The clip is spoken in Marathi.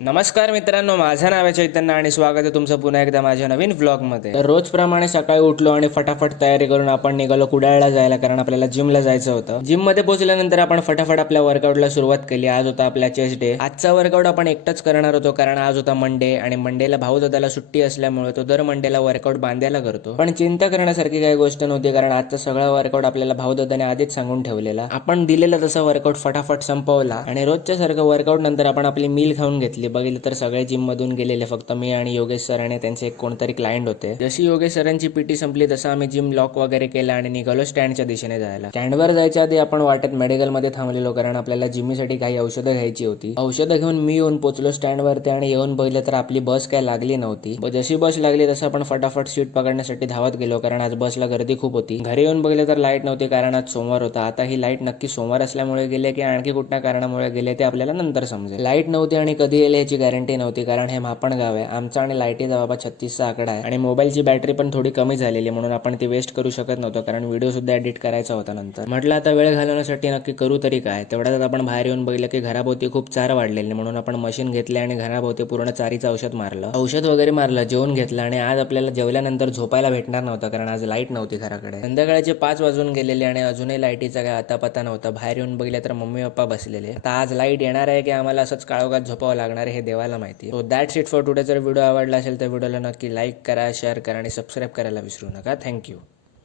नमस्कार मित्रांनो, माझं नाव आहे चैतन्य आणि स्वागत आहे तुमचं पुन्हा एकदा माझ्या नवीन व्लॉगमध्ये। तर रोजप्रमाणे सकाळी उठलो आणि फटाफट तयारी करून आपण निघालो कुडाळला जायला, कारण आपल्याला जिमला जायचं होतं। जिम मध्ये पोहोचल्यानंतर आपण फटाफट आपल्या वर्कआउटला सुरुवात केली। आज होता आपला चेस्ट डे। आजचा वर्कआउट आपण एकटाच करणार होतो, कारण आज होता मंडे आणि मंडेला भाऊ दादाला सुट्टी असल्यामुळे तो दर मंडेला वर्कआउट बांधायला करतो। पण चिंता करण्यासारखी काही गोष्ट नव्हती, कारण आजचा सगळा वर्कआउट आपल्याला भाऊ दादाने आधीच सांगून ठेवलेला। आपण दिलेला तसा वर्कआउट फटाफट संपवला आणि रोजच्या सारखं वर्कआउट नंतर आपण आपली मील खाऊन घेतली। बघितलं तर सगळे जिम मधून गेलेले, फक्त मी आणि योगेश सर आणि त्यांचे एक कोणतरी क्लायंट होते। जशी योगेश सरांची पीटी संपली तसं आम्ही जिम लॉक वगैरे केला आणि निघालो स्टँडच्या दिशेने जायला। स्टँडवर जायच्या आधी आपण वाटेत मेडिकल मध्ये थांबलेलो, कारण आपल्याला जिमसाठी काही औषधं घ्यायची होती। औषधं घेऊन मी येऊन पोहोचलो स्टँडवरती आणि येऊन बघितलं तर आपली बस काय लागली नव्हती। जशी बस लागली तसं आपण फटाफट सीट पकडण्यासाठी धावत गेलो, कारण आज बसला गर्दी खूप होती। घरी येऊन बघितलं तर लाईट नव्हती, कारण आज सोमवार होता। आता ही लाईट नक्की सोमवार असल्यामुळे गेले की आणखी कुठल्या कारणामुळे गेले ते आपल्याला नंतर समजेल। लाईट नव्हती आणि कधी येईल याची गॅरंटी नव्हती, कारण हे मापण गाव आहे आमचा आणि लाईटीचा बाबा 36चा आकडा आहे आणि मोबाईलची बॅटरी पण थोडी कमी झालेली, म्हणून आपण ती वेस्ट करू शकत नव्हतो, कारण व्हिडिओ सुद्धा एडिट करायचा होता नंतर। म्हटलं आता वेळ घालवण्यासाठी नक्की करू तरी काय। तेवढ्यात आपण बाहेर येऊन बघितलं की घराभोवती खूप चार वाढलेली, म्हणून आपण मशीन घेतले आणि घराभोवती पूर्ण चारीचं औषध मारलं, औषध वगैरे मारलं, जेवण घेतलं आणि आज आपल्याला जेवल्यानंतर झोपायला भेटणार नव्हतं, कारण आज लाईट नव्हती घराकडे। संध्याकाळचे 5 वाजून गेलेले आणि अजूनही लाईटीचा काय अतापता नव्हता। बाहेर येऊन बघितलं तर मम्मी पप्पा बसलेले। आता आज लाईट येणार आहे की आम्हाला असंच काळोखात झोपावं लागणार आहे हे देवाला माहिती। So that's it for today. जर व्हिडिओ आवडला असेल तर व्हिडिओला नक्की लाईक करा, शेअर करा आणि सबस्क्राईब करायला विसरू नका। थँक्यू।